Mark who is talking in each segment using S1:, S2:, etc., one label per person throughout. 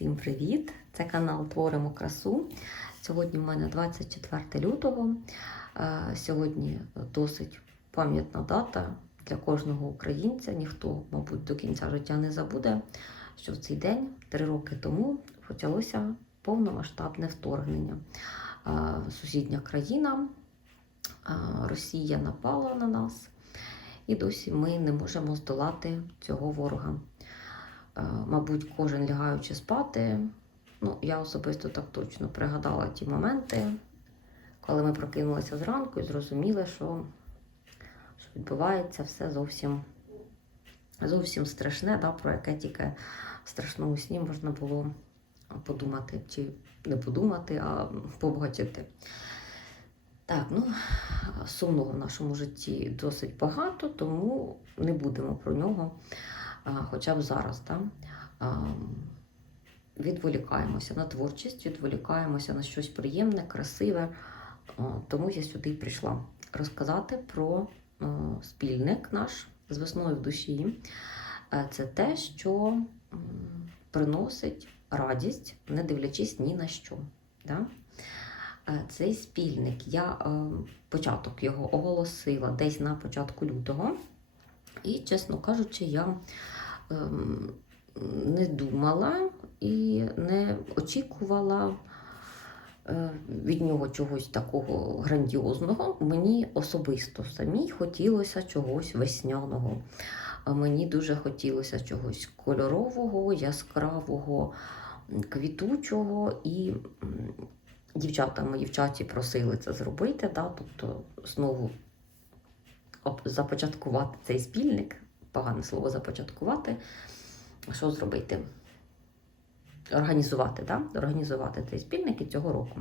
S1: Всім привіт! Це канал Творимо красу. Сьогодні в мене 24 лютого. Е, Сьогодні досить пам'ятна дата для кожного українця. Ніхто, мабуть, до кінця життя не забуде, що в цей день, три роки тому, почалося повномасштабне вторгнення. Е, Сусідня країна, е, Росія напала на нас, і досі ми не можемо здолати цього ворога. Е, Мабуть, кожен лягаючи спати. Ну, я особисто так точно пригадала ті моменти, коли ми прокинулися зранку і зрозуміли, що, що відбувається все зовсім, зовсім страшне, да, про яке тільки в страшному сні можна було подумати, чи не подумати, а побачити. Так, ну сумного в нашому житті досить багато, тому не будемо про нього хоча б зараз. Да? Відволікаємося на творчість, відволікаємося на щось приємне, красиве. Тому я сюди прийшла розказати про спільник наш з весною в душі. Це те, що приносить радість, не дивлячись ні на що. Да? Цей спільник, я е, початок його оголосила десь на початку лютого. І, чесно кажучи, я ем, не думала і не очікувала е, від нього чогось такого грандіозного. Мені особисто самій хотілося чогось весняного. Мені дуже хотілося чогось кольорового, яскравого, квітучого. І дівчата мої в чаті просили це зробити, да? тобто знову започаткувати цей спільник. Погане слово започаткувати. Що зробити? Організувати, да? Організувати цей спільник і цього року.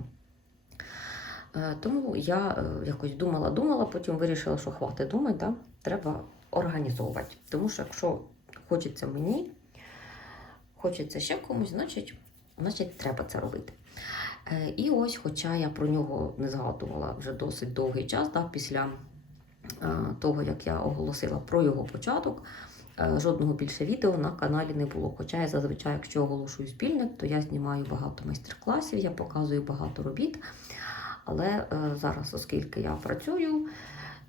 S1: Е, Тому я е, якось думала, думала, потім вирішила, що хватить думати, да? треба організовувати. Тому що якщо хочеться мені, хочеться ще комусь, значить, значить треба це робити. Е, І ось, хоча я про нього не згадувала вже досить довгий час, да, після того, як я оголосила про його початок, е, жодного більше відео на каналі не було. Хоча я зазвичай, якщо оголошую спільник, то я знімаю багато майстер-класів, я показую багато робіт. Але е, зараз, оскільки я працюю,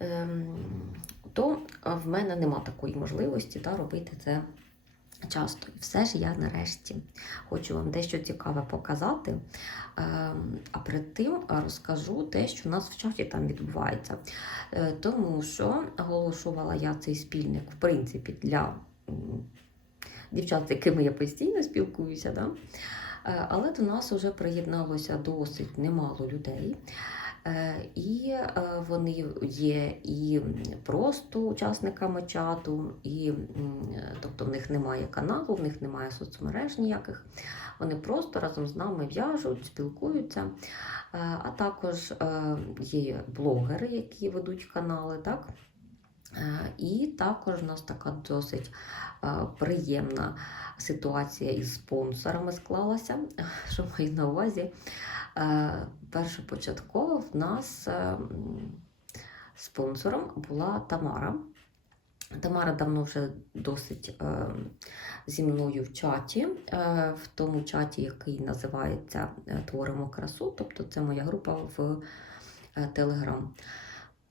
S1: ем, то в мене нема такої можливості та, робити це часто. І все ж я нарешті хочу вам дещо цікаве показати. Ем, А перед тим розкажу те, що у нас в чаті там відбувається. Е, Тому що оголошувала я цей спільник, в принципі, для дівчат, з якими я постійно спілкуюся. Да? Е, Але до нас вже приєдналося досить немало людей. Е, І е, вони є і просто учасниками чату, і тобто в них немає каналу, в них немає соцмереж ніяких. Вони просто разом з нами в'яжуть, спілкуються. Е, А також є блогери, які ведуть канали, так? Е, І також у нас така досить е, приємна ситуація із спонсорами склалася. Що маю на увазі? Е, Першопочатково в нас спонсором була Тамара. Тамара давно вже досить е, зі мною в чаті, е, в тому чаті, який називається Творимо красу, тобто це моя група в Телеграм.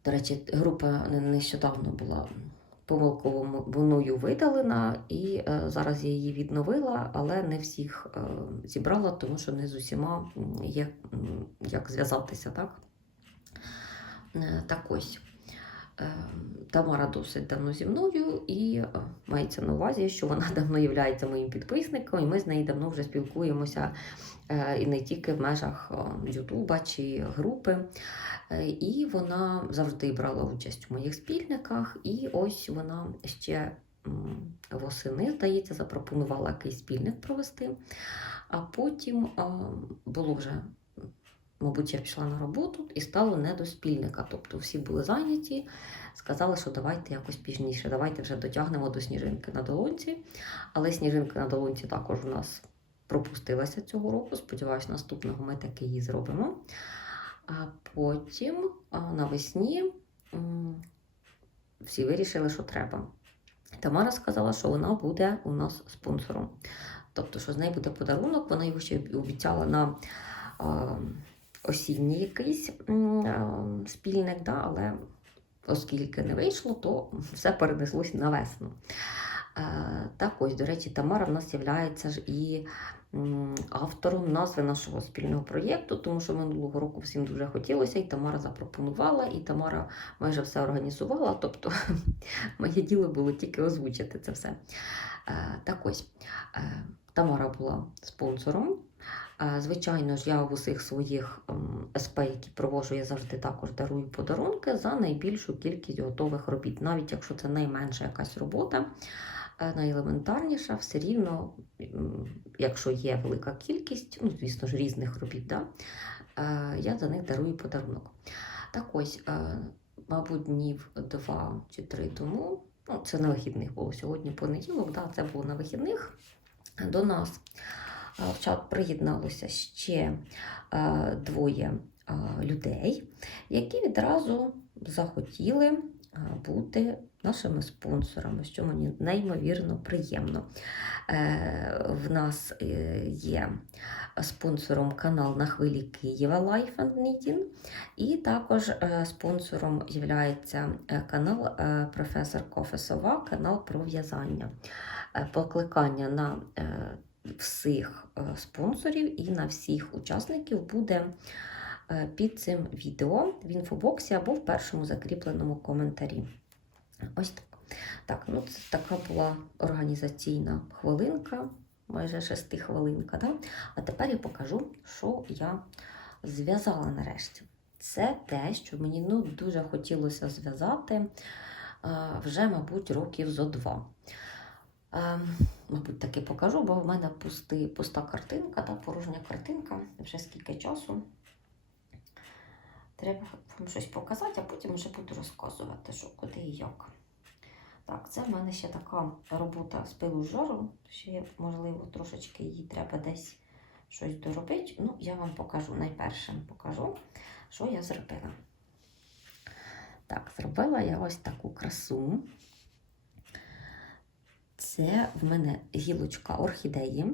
S1: До речі, група не- нещодавно була помилково мною видалена, і е, зараз я її відновила, але не всіх е, зібрала, тому що не з усіма є як зв'язатися, так? Е, Так ось. Е, Тамара досить давно зі мною, і е, мається на увазі, що вона давно є моїм підписником, і ми з нею давно вже спілкуємося е, і не тільки в межах е, Ютуба чи групи. І вона завжди брала участь у моїх спільниках, і ось вона ще восени, здається, запропонувала якийсь спільник провести. А потім було вже, мабуть, я пішла на роботу і стало не до спільника. Тобто всі були зайняті, сказали, що давайте якось пізніше, давайте вже дотягнемо до сніжинки на долонці. Але сніжинка на долонці також у нас пропустилася цього року. Сподіваюсь, наступного ми таки її зробимо. А потім навесні всі вирішили, що треба. Тамара сказала, що вона буде у нас спонсором. Тобто, що з неї буде подарунок, вона його ще обіцяла на осінній якийсь спільник, да, але оскільки не вийшло, то все перенеслось на весну. Е, Так ось, до речі, Тамара в нас є ж і автором назви нашого спільного проєкту, тому що минулого року всім дуже хотілося, і Тамара запропонувала, і Тамара майже все організувала. Тобто моє діло було тільки озвучити це все. Е, Так ось, е, Тамара була спонсором. Звичайно ж, я в усіх своїх ем, СП, які проводжу, я завжди також дарую подарунки за найбільшу кількість готових робіт. Навіть якщо це найменша якась робота, е, найелементарніша, все рівно, якщо є велика кількість, ну, звісно ж, різних робіт, да, е, я за них дарую подарунок. Так ось, е, мабуть, днів два чи три тому, ну, це на вихідних було сьогодні понеділок, да, це було на вихідних. До нас в чат приєдналося ще е, двоє е, людей, які відразу захотіли е, бути нашими спонсорами, що мені неймовірно приємно. В нас є спонсором канал на хвилі Києва Life and Knitting, і також спонсором є канал професор Кофесова, канал про в'язання. Покликання на всіх е, спонсорів і на всіх учасників буде е, під цим відео в інфобоксі або в першому закріпленому коментарі. Ось так. Так, ну це така була організаційна хвилинка, майже шестихвилинка. Да? А тепер я покажу, що я зв'язала нарешті. Це те, що мені ну, дуже хотілося зв'язати вже, мабуть, років зо два. Ем, мабуть, таки покажу, бо в мене пусти, пуста картинка, та порожня картинка. Вже скільки часу. Треба вам щось показати, а потім вже буду розказувати, що куди і як. Так, це в мене ще така робота з пилу з жару. Ще, можливо, трошечки її треба десь щось доробити. Ну, я вам покажу найперше покажу, що я зробила. Так, зробила я ось таку красу. Це в мене гілочка орхідеї.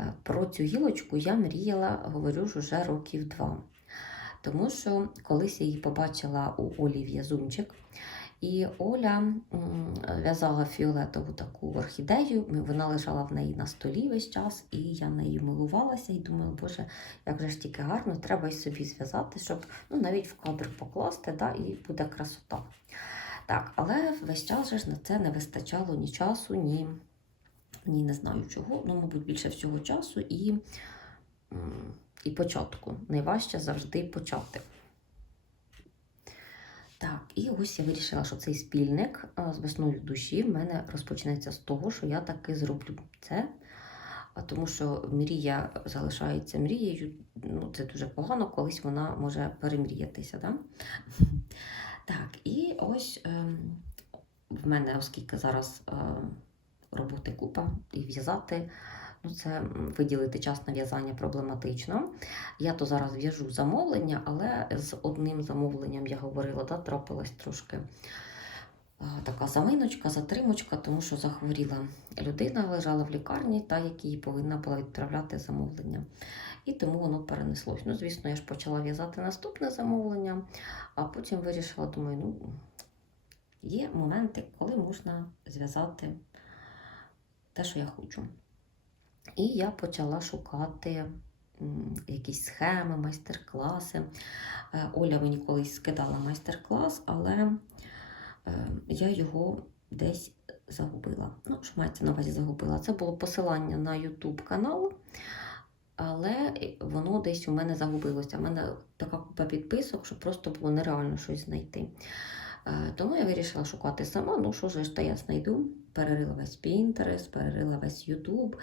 S1: Е, Про цю гілочку я мріяла, говорю ж, уже років два. Тому що колись я її побачила у Олі в'язунчик. І Оля в'язала фіолетову таку орхідею. Вона лежала в неї на столі весь час, і я нею милувалася і думала, боже, як же ж тільки гарно, треба й собі зв'язати, щоб ну, навіть в кадр покласти, да, і буде красота. Так, але весь час же ж на це не вистачало ні часу, ні, ні не знаю чого. Ну, мабуть, більше всього часу і, і початку. Найважче завжди почати. Так, і ось я вирішила, що цей спільник з весною душі в мене розпочнеться з того, що я таки зроблю це. Тому що мрія залишається мрією. Ну, це дуже погано, колись вона може перемріятися. Да? Так, і ось е, в мене, оскільки зараз е, роботи купа і в'язати, ну це виділити час на в'язання проблематично. Я то зараз в'яжу замовлення, але з одним замовленням я говорила, да, трапилась трошки така заминочка, затримочка, тому що захворіла людина, лежала в лікарні, та якій повинна була відправляти замовлення. І тому воно перенеслось. Ну, звісно, я ж почала в'язати наступне замовлення, а потім вирішила, думаю, ну, є моменти, коли можна зв'язати те, що я хочу. І я почала шукати якісь схеми, майстер-класи. Е, Оля мені колись скидала майстер-клас, але я його десь загубила. Ну, що мається на увазі загубила? Це було посилання на YouTube канал, але воно десь у мене загубилося. У мене така купа підписок, що просто було нереально щось знайти. Е, Тому я вирішила шукати сама. Ну, що ж, та я знайду. Перерила весь Pinterest, перерила весь YouTube.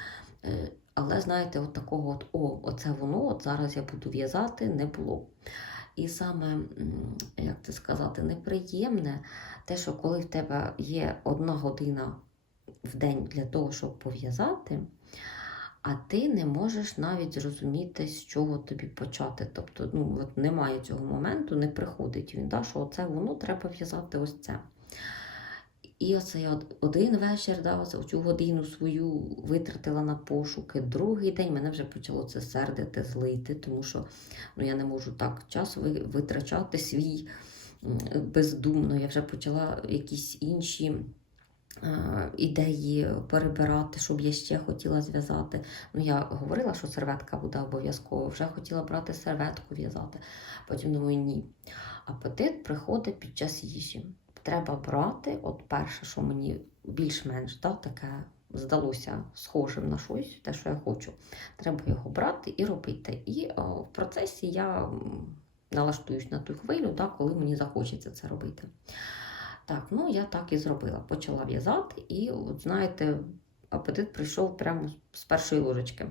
S1: Е, Але знаєте, от такого от, о, оце воно, от зараз я буду в'язати, не було. І саме, як це сказати, неприємне те, що коли в тебе є одна година в день для того, щоб пов'язати, а ти не можеш навіть зрозуміти, з чого тобі почати. Тобто, ну, от немає цього моменту, не приходить він, да, що оце воно треба в'язати ось це. І оце я один вечір да, оце цю годину свою витратила на пошуки. Другий день мене вже почало це сердити, злити, тому що ну, я не можу так час витрачати свій бездумно. Я вже почала якісь інші. е, Ідеї перебирати, щоб я ще хотіла зв'язати. Ну, я говорила, що серветка буде обов'язково, вже хотіла брати серветку в'язати. Потім думаю, ні. Апетит приходить під час їжі. Треба брати, от перше, що мені більш-менш да, таке здалося схожим на щось, те, що я хочу. Треба його брати і робити. І о, в процесі я налаштуюсь на ту хвилю, да, коли мені захочеться це робити. Так, ну я так і зробила. Почала в'язати, і, от, знаєте, апетит прийшов прямо з першої ложечки.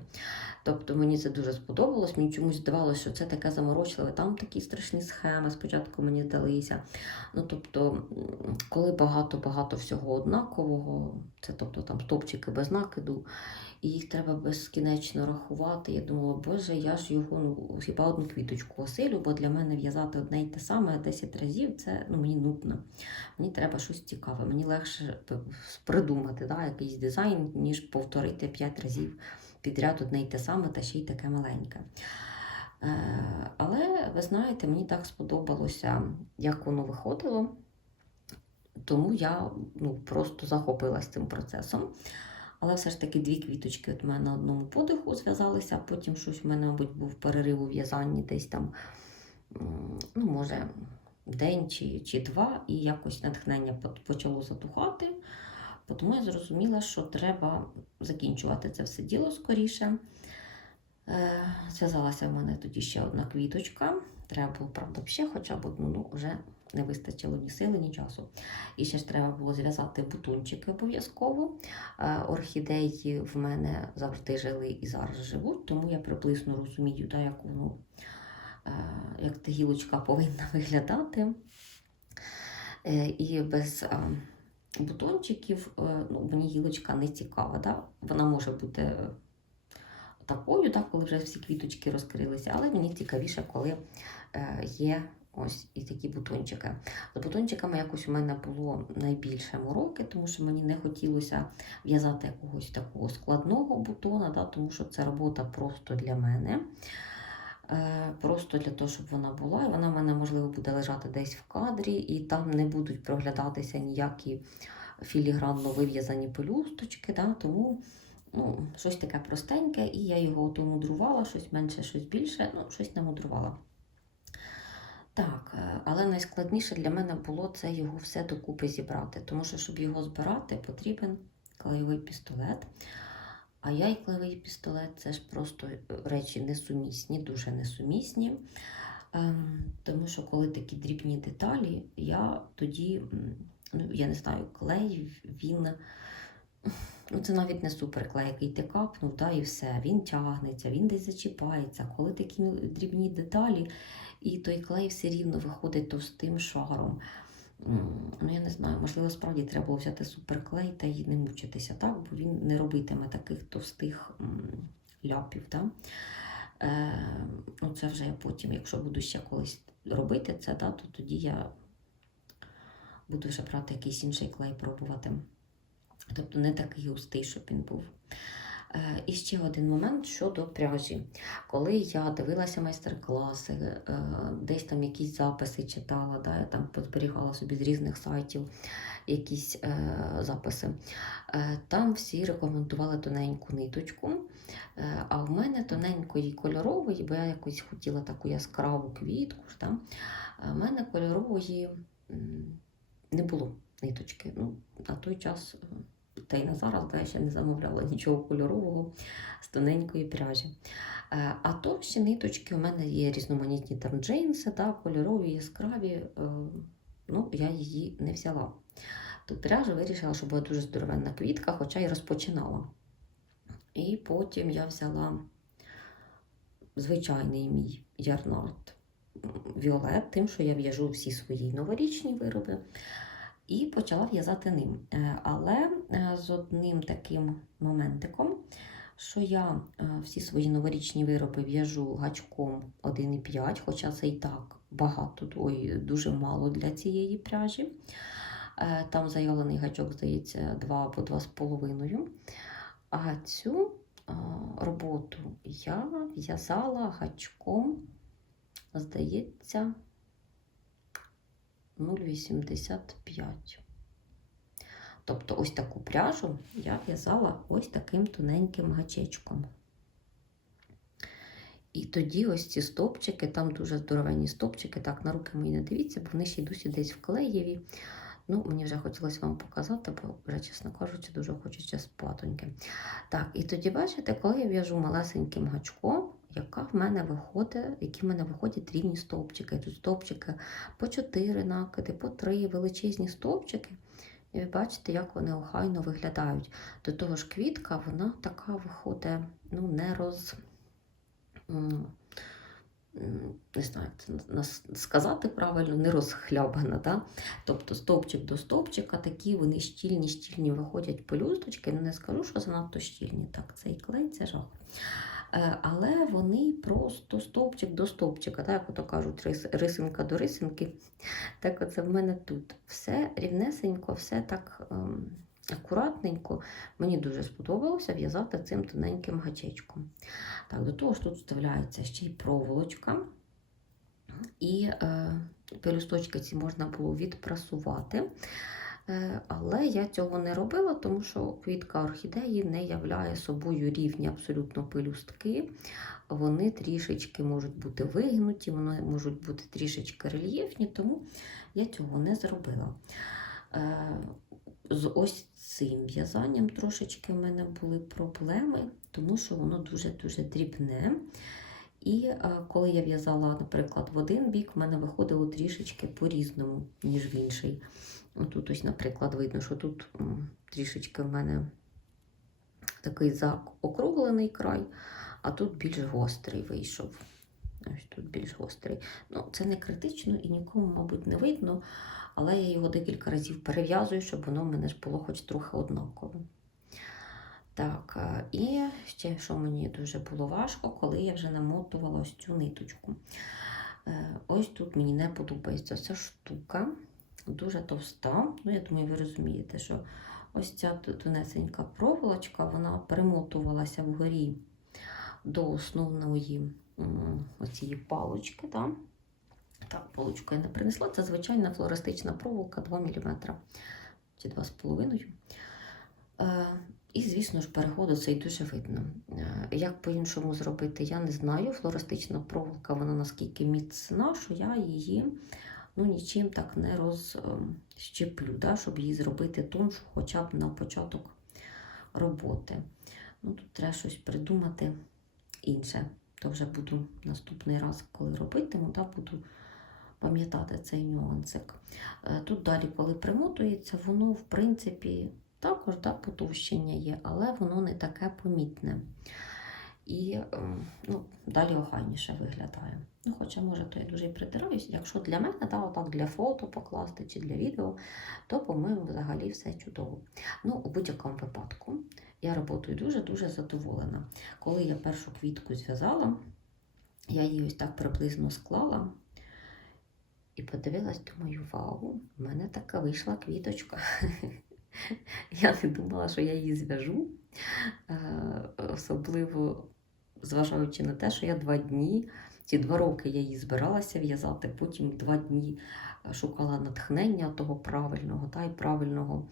S1: Тобто мені це дуже сподобалось. Мені чомусь здавалося, що це таке заморочливе, там такі страшні схеми спочатку мені здалися. Ну, тобто, коли багато-багато всього однакового, це тобто там стопчики без накиду, і їх треба безкінечно рахувати. Я думала, боже, я ж його ну, хіба одну квіточку осилю, бо для мене в'язати одне й те саме 10 разів це ну, мені нудно. Мені треба щось цікаве. Мені легше придумати да, якийсь дизайн, ніж повторити 5 разів підряд одне й те саме, та ще й таке маленьке. Е, Але ви знаєте, мені так сподобалося, як воно виходило. Тому я ну, просто захопилась цим процесом. Але все ж таки дві квіточки от мене на одному подиху зв'язалися, а потім щось в мене, мабуть, був перерив у в'язанні десь там, ну, може, день чи, чи два, і якось натхнення почало затухати. Тому я зрозуміла, що треба закінчувати це все діло скоріше. Е, Зв'язалася в мене тоді ще одна квіточка. Треба було, правда, ще хоча б одну, ну вже не вистачило ні сили, ні часу. І ще ж треба було зв'язати бутончики обов'язково. Е, Орхідеї в мене завжди жили і зараз живуть, тому я приблизно розумію, да, як воно, е, як та гілочка повинна виглядати. Е, І без бутончиків ну, мені гілочка не цікава. Да? Вона може бути такою, да, коли вже всі квіточки розкрилися, але мені цікавіше, коли є ось і такі бутончики. З бутончиками якось у мене було найбільше мороки, тому що мені не хотілося в'язати якогось такого складного бутона, да, тому що це робота просто для мене. Е, Просто для того, щоб вона була, і вона в мене, можливо, буде лежати десь в кадрі, і там не будуть проглядатися ніякі філігранно вив'язані пелюсточки. Да? Тому ну, щось таке простеньке, і я його то мудрувала, щось менше, щось більше, ну, щось не мудрувала. Так, е, але найскладніше для мене було це його все докупи зібрати, тому що, щоб його збирати, потрібен клеєвий пістолет. А я і клеєвий пістолет це ж просто е, речі несумісні, дуже несумісні. Ем, Тому що коли такі дрібні деталі, я тоді, ну я не знаю, клей, він. Ну, це навіть не суперклей, який ти капнув, да, і все. Він тягнеться, він десь зачіпається. Коли такі дрібні деталі, і той клей все рівно виходить товстим шаром. Ну, я не знаю, можливо, справді треба було взяти суперклей та й не мучитися, так? бо він не робитиме таких товстих ляпів. Да? Е, ну, це вже я потім, якщо буду ще колись робити це, да, то тоді я буду вже брати якийсь інший клей пробувати. Тобто не такий густий, щоб він був. Е, І ще один момент щодо пряжі. Коли я дивилася майстер-класи, е, десь там якісь записи читала, да, я там позберігала собі з різних сайтів якісь е, записи, там всі рекомендували тоненьку ниточку. А в мене тоненької кольорової, бо я якось хотіла таку яскраву квітку. в мене кольорової не було ниточки. Ну, на той час, е, та й на зараз, да, я ще не замовляла нічого кольорового з тоненької пряжі. Е, А товщі ниточки у мене є різноманітні там джинси, да, кольорові, яскраві. е, Ну, я її не взяла. Тут пряжа вирішила, що буде дуже здоровенна квітка, хоча й розпочинала. І потім я взяла звичайний мій ярнард Віолет, тим, що я в'яжу всі свої новорічні вироби, і почала в'язати ним. Е, Але е, з одним таким моментиком, що я е, всі свої новорічні вироби в'яжу гачком 1,5, хоча це і так багато, ой, дуже мало для цієї пряжі. Там заявлений гачок, здається, 2 або 2,5. А цю роботу я в'язала гачком, здається, 0,85. Тобто ось таку пряжу я в'язала ось таким тоненьким гачечком. І тоді ось ці стопчики, там дуже здоровенні стопчики, так, на руки мої не дивіться, бо вони ще й досі десь вклеєві. Ну, мені вже хотілося вам показати, бо вже, чесно кажучи, дуже хочеться спатоньки. Так, і тоді бачите, коли я в'яжу малесеньким гачком, яка в мене виходить, які в мене виходять рівні стовпчики. Тут стовпчики по 4 накиди, по 3 величезні стовпчики. І ви бачите, як вони охайно виглядають. До того ж, квітка, вона така виходить, ну, не роз. Не знаю, це сказати правильно, не розхлябана. Да? Тобто стовпчик до стовпчика такі вони щільні, щільні виходять пелюсточки. Ну, не скажу, що занадто щільні. Так, цей клей це жах. Е, Але вони просто стовпчик до стовпчика, так, ото кажуть, рис- рисинка до рисинки. Так оце в мене тут. Все рівнесенько, все так ем, акуратненько. Мені дуже сподобалося в'язати цим тоненьким гачечком. Так, до того ж тут вставляється ще й проволочка. І е, пелюсточки ці можна було відпрасувати. Е, Але я цього не робила, тому що квітка орхідеї не являє собою рівні абсолютно пелюстки. Вони трішечки можуть бути вигнуті, вони можуть бути трішечки рельєфні, тому я цього не зробила. Е, З ось цим в'язанням трошечки в мене були проблеми, тому що воно дуже-дуже дрібне. І е, коли я в'язала, наприклад, в один бік, в мене виходило трішечки по-різному, ніж в інший. Тут ось, наприклад, видно, що тут трішечки в мене такий заокруглений край, а тут більш гострий вийшов. Ось тут більш гострий. Ну, це не критично і нікому, мабуть, не видно, але я його декілька разів перев'язую, щоб воно в мене ж було хоч трохи однаково. Так, е, і ще, що мені дуже було важко, коли я вже намотувала ось цю ниточку. Е, Ось тут мені не подобається ця штука, дуже товста. Ну, я думаю, ви розумієте, що ось ця тонесенька проволочка, вона перемотувалася вгорі до основної оцієї палочки. Да? Так, палочку я не принесла. Це звичайна флористична проволока 2 мм чи 2,5 Е, І, звісно ж, переходу цей дуже видно. Е, Як по-іншому зробити, я не знаю. Флористична проволока, вона наскільки міцна, що я її ну, нічим так не розщеплю, да, щоб її зробити тоншу хоча б на початок роботи. Ну, Тут треба щось придумати інше. То вже буду наступний раз, коли робитиму, да, буду пам'ятати цей нюансик. Е, Тут далі, коли примотується, воно, в принципі, також да, потовщення є, але воно не таке помітне. І ем, ну, далі охайніше виглядає. Ну, Хоча, може, то я дуже і притираюсь. Якщо для мене, да, отак для фото покласти чи для відео, то, по-моєму, взагалі все чудово. Ну, у будь-якому випадку я роботою дуже-дуже задоволена. Коли я першу квітку зв'язала, я її ось так приблизно склала і подивилась, думаю, вау, в мене така вийшла квіточка. Я не думала, що я її зв'яжу, Е, особливо зважаючи на те, що я два дні, ці два роки я її збиралася в'язати, потім два дні е, шукала натхнення того правильного та й правильного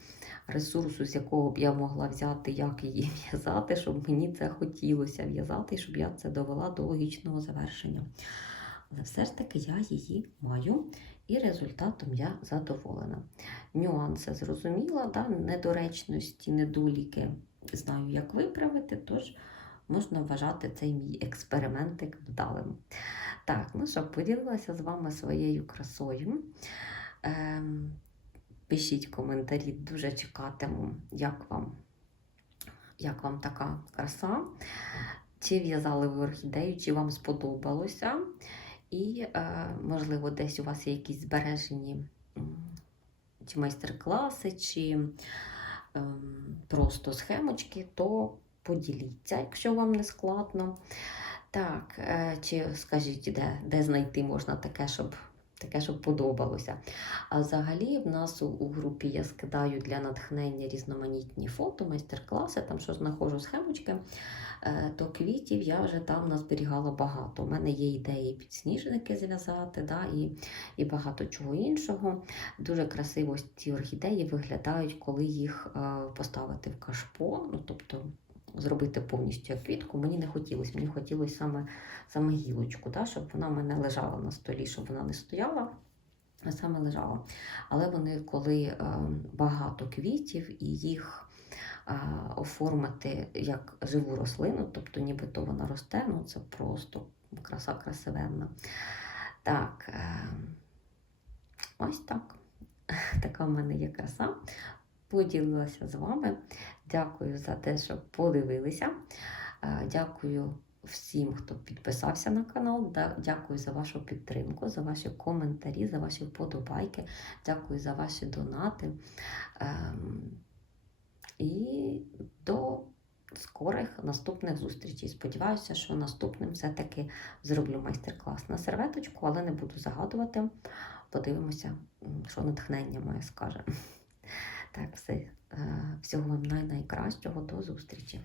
S1: ресурсу, з якого б я могла взяти, як її в'язати, щоб мені це хотілося в'язати, щоб я це довела до логічного завершення. Але все ж таки я її маю, і результатом я задоволена. Нюанси зрозуміла, да? недоречності, недоліки знаю, як виправити, тож можна вважати цей мій експериментик вдалим. Так, ну що, поділилася з вами своєю красою. Ем, пишіть коментарі, дуже чекатиму, як вам, як вам така краса. Чи в'язали ви орхідею, чи вам сподобалося. І, е, можливо, десь у вас є якісь збережені чи майстер-класи, чи ем, просто схемочки, то поділіться, якщо вам не складно. Так, е, чи скажіть, де, де знайти можна таке, щоб таке, щоб подобалося. А взагалі, в нас у, у групі я скидаю для натхнення різноманітні фото, майстер-класи, там що знаходжу схемочки, е, то квітів я вже там назберігала багато. У мене є ідеї підсніжники зв'язати, да, і, і багато чого іншого. Дуже красиво ці орхідеї виглядають, коли їх е, поставити в кашпо, ну, тобто зробити повністю як квітку. Мені не хотілося, мені хотілося саме, саме гілочку, да, щоб вона в мене лежала на столі, щоб вона не стояла. А саме лежала. Але вони, коли е, багато квітів і їх е, оформити як живу рослину, тобто нібито вона росте, ну це просто краса красивенна. Так, е, ось так. Така в мене є краса. Поділилася з вами. Дякую за те, що подивилися. Е, Дякую всім, хто підписався на канал. Дякую за вашу підтримку, за ваші коментарі, за ваші вподобайки. Дякую за ваші донати. Ем, І до скорих наступних зустрічей. Сподіваюся, що наступним все-таки зроблю майстер-клас на серветочку, але не буду загадувати. Подивимося, що натхнення моє скаже. Так, все. Е, Всього вам най- найкращого. До зустрічі.